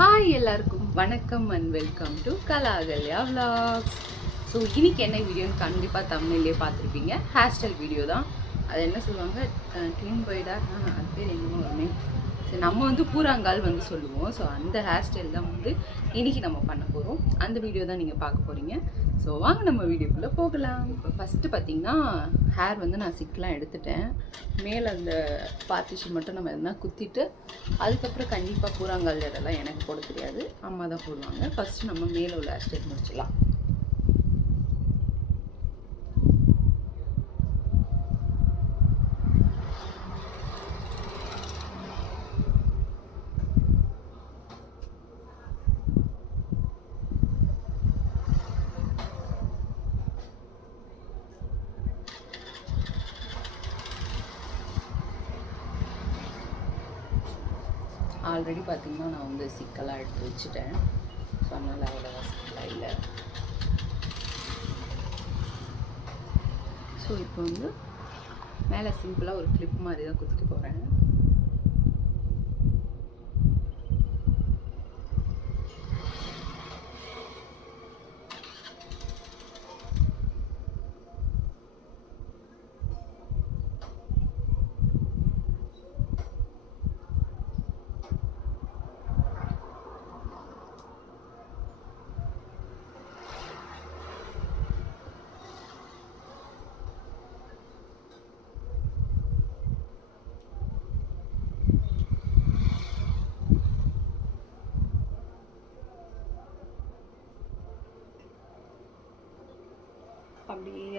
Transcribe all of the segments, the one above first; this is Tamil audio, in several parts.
ஹாய் எல்லாருக்கும். வணக்கம் and welcome to Kalakalya vlogs. So இன்றைக்கி என்ன வீடியோன்னு கண்டிப்பாக தமிழ்லேயே பார்த்துருப்பீங்க. ஹேர் ஸ்டைல் வீடியோ தான். அது என்ன சொல்லுவாங்க? ட்வின் பைடா அது பேர் என்னமோ ஒன்று சரி நம்ம வந்து பூராங்கால் வந்து சொல்லுவோம். ஸோ அந்த ஹேர் ஸ்டைல் தான் வந்து இன்றைக்கி நம்ம பண்ண போகிறோம் அந்த வீடியோ தான் நீங்கள் பார்க்க போகிறீங்க ஸோ வாங்க நம்ம வீடியோக்குள்ளே போகலாம். இப்போ ஃபஸ்ட்டு பார்த்தீங்கன்னா ஹேர் வந்து நான் சிக்கெலாம் எடுத்துட்டேன். மேலே அந்த பார்ட்டிஷன் மட்டும் நம்ம எதுனா குத்திட்டு அதுக்கப்புறம் கண்டிப்பாக பூராங்கல் இதெல்லாம் எனக்கு போட தெரியாது. அம்மா தான் போடுவாங்க. ஃபஸ்ட்டு நம்ம மேலே உள்ள ஹேர் ஸ்டைல் முடிச்சிடலாம். ஆல்ரெடி பார்த்தீங்கன்னா நான் வந்து சிக்கலாக எடுத்து வச்சுட்டேன். ஸோ அதனால் அவ்வளோவா சிக்கலாக இல்லை. ஸோ இப்போ வந்து மேலே சிம்பிளாக ஒரு கிளிப் மாதிரி தான் குத்திட்டு போகிறேன்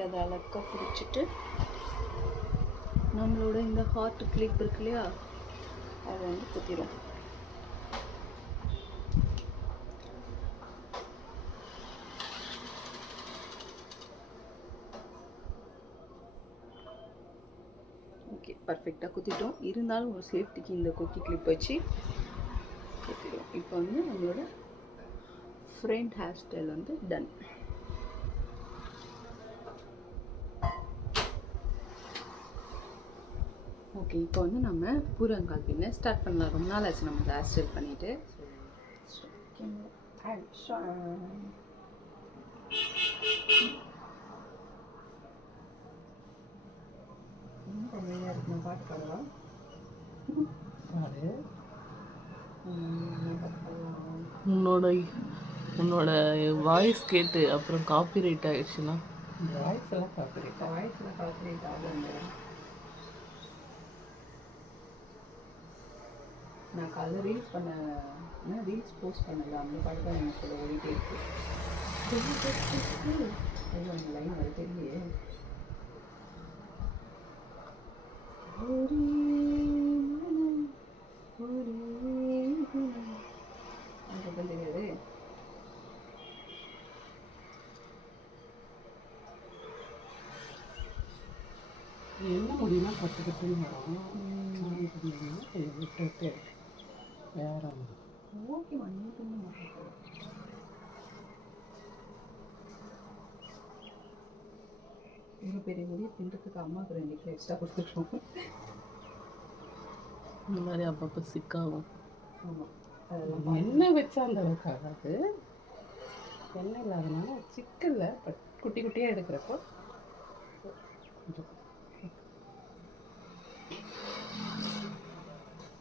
அதை அழகாக பிடிச்சிட்டு நம்மளோட இந்த ஹார்ட் கிளிப் இருக்கு இல்லையா? அதை வந்து குத்திடும் ஓகே பர்ஃபெக்டாக குத்திட்டோம். இருந்தாலும் ஒரு சேஃப்டிக்கு இந்த கொக்கி கிளிப் வச்சு குத்திடும் இப்போ வந்து நம்மளோட ஃப்ரெண்ட் ஹேர் ஸ்டைல் வந்து டன் ஓகே இப்போ வந்து நம்ம பூரங்கால் பின்ன ஸ்டார்ட் பண்ணலாம். ரொம்ப நாள் ஆச்சு நம்ம ஹேர் ஸ்டைல் பண்ணிட்டு. பாட்டு பாடலாம் உன்னோட உன்னோட வாய்ஸ் கேட்டு அப்புறம் காப்பிரைட் ஆயிடுச்சுன்னா? வாய்ஸ் எல்லாம் காப்பரேட் வாய்ஸ் எல்லாம் காப்பரேட் ஆகுங்க நான் காலைல ரீல்ஸ் பண்ண ரீல்ஸ் போஸ்ட் பண்ணல. அந்த பாட்டு தான் எனக்கு கூட ஓடிட்டே இருக்கு. ஐயோ அந்த லைன் வர தெரியலையே. பக்கம் தெரியாது. என்ன முடியுமா கற்றுக்கிட்டுன்னு வரும். விட்டு வேற ஓகே மன்னிப்பு இவ்வளோ பெரிய முடிய பின்றதுக்கு அம்மாவுக்கு ரெண்டு கிலோ எக்ஸ்ட்ரா கொடுத்துருக்கோம் இந்த மாதிரி அப்பப்போ சிக்காகும் ஆமாம் அதெல்லாம் எண்ணெய் வச்சா அந்த அளவுக்கு ஆகாது எண்ணெய் இல்லாதனால சிக்கல்ல பட் குட்டி குட்டியாக எடுக்கிறப்போ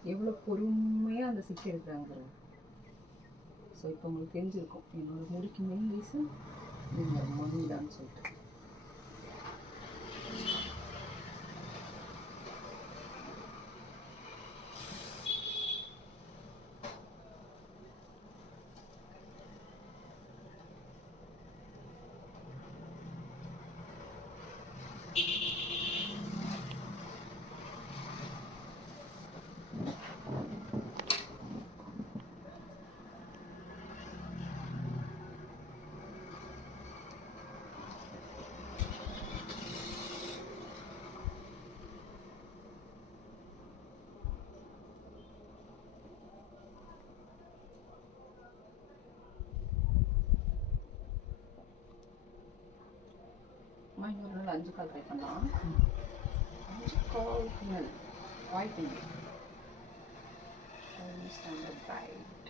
எவ்வளோ பொறுமையாக அந்த சிக்கி இருக்கிறாங்க ஸோ இப்போ உங்களுக்கு தெரிஞ்சிருக்கும். என்னோட முடிக்கு மெயின் ரீசன் இந்த சொல்லிட்டு அம்மா இன்னொரு நாள் அஞ்சு கால் ட்ரை பண்ணலாம் அஞ்சு கால் பின்னல் வாய் பின்னல் ஸ்டாண்டர்ட் ரைட்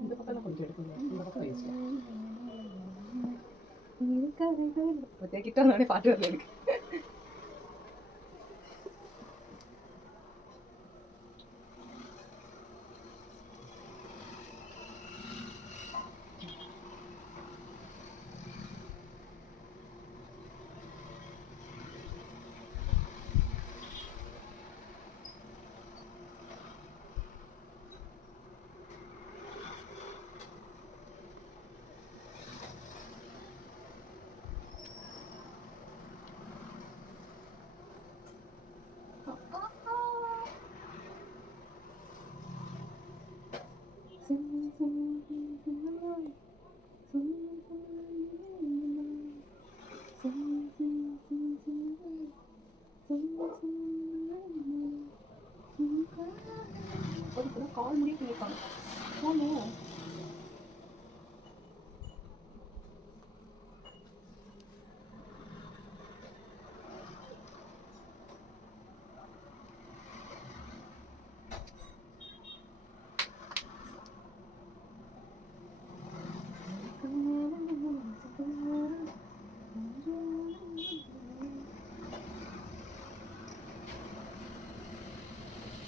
இந்த பக்கம் கொஞ்சம் எடுக்கணும் இந்த பக்கம் வேஸ்ட் கிட்ட வந்தோடனே பாட்டு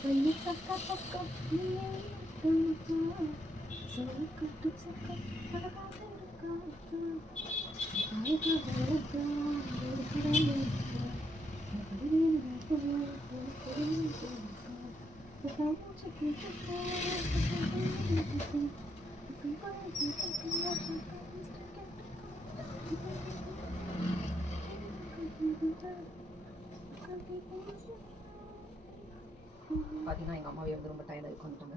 When you suck up, suck up, பார்த்தீங்கன்னா எங்கள் அம்மாவே வந்து ரொம்ப டயர்டாக உட்காந்துட்டாங்க.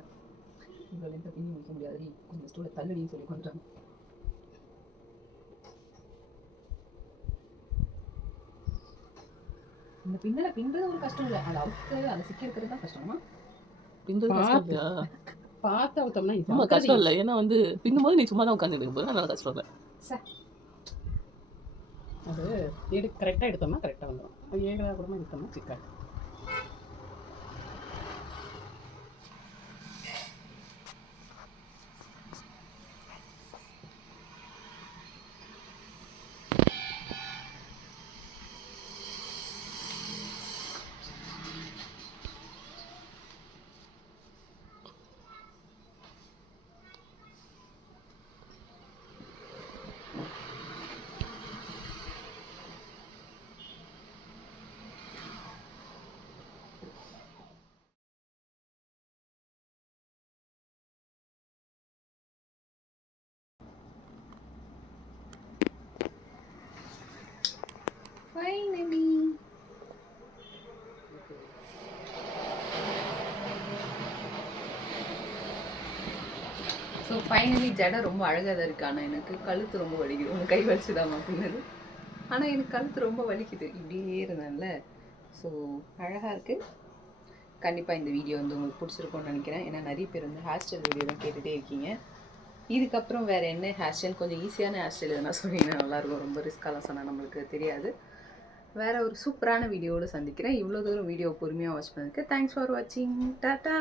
இவ்வளோ லென்த்தை பின்னி முடிக்க முடியாது. கொஞ்சம் ஸ்டூலை தள்ளுடின்னு சொல்லி உட்காந்துட்டாங்க இந்த பின்னலை பின்றது ஒரு கஷ்டம் இல்லை. அதை அவுத்து அதை சிக்கி இருக்கிறது தான் கஷ்டமா. பின்றது கஷ்டம். பார்த்து. அவுத்தோம்னா ரொம்ப கஷ்டம் இல்லை. ஏன்னா வந்து பின்னும் போது நீ சும்மா தான் உட்காந்துட்டு போது அதனால கஷ்டம் இல்லை. அது எடு கரெக்டாக எடுத்தோம்னா கரெக்டாக வந்துடும் அது கூடமா எடுத்தோம்னா சிக்காது ஃபைனலி ஸோ ஃபைனலி ஜடை ரொம்ப அழகாக தான் இருக்குது ஆனால் எனக்கு கழுத்து ரொம்ப வலிக்குது. உங்கள் கை வலிச்சுதாம்மா பின்னது? ஆனால் எனக்கு கழுத்து ரொம்ப வலிக்குது. இப்படியே இருந்தேன்ல. ஸோ அழகாக இருக்குது கண்டிப்பாக இந்த வீடியோ வந்து உங்களுக்கு பிடிச்சிருக்கும்னு நினைக்கிறேன். ஏன்னா நிறைய பேர் வந்து ஹேர் ஸ்டைல் வீடியோ தான் கேட்டுகிட்டே இருக்கீங்க. இதுக்கப்புறம் வேறு என்ன ஹேர் ஸ்டைல் கொஞ்சம் ஈஸியான ஹேர் ஸ்டைல் எதனா சொன்னீங்கன்னா நல்லாயிருக்கும் ரொம்ப ரிஸ்க்காலாம் சொன்னால் நம்மளுக்கு தெரியாது. வேற ஒரு சூப்பரான வீடியோவில் சந்திக்கிறேன். இவ்வளோ தூரம் வீடியோ பொறுமையாக வாட்ச் பண்ணதுக்கு தேங்க்ஸ் ஃபார் வாட்சிங் டாட்டா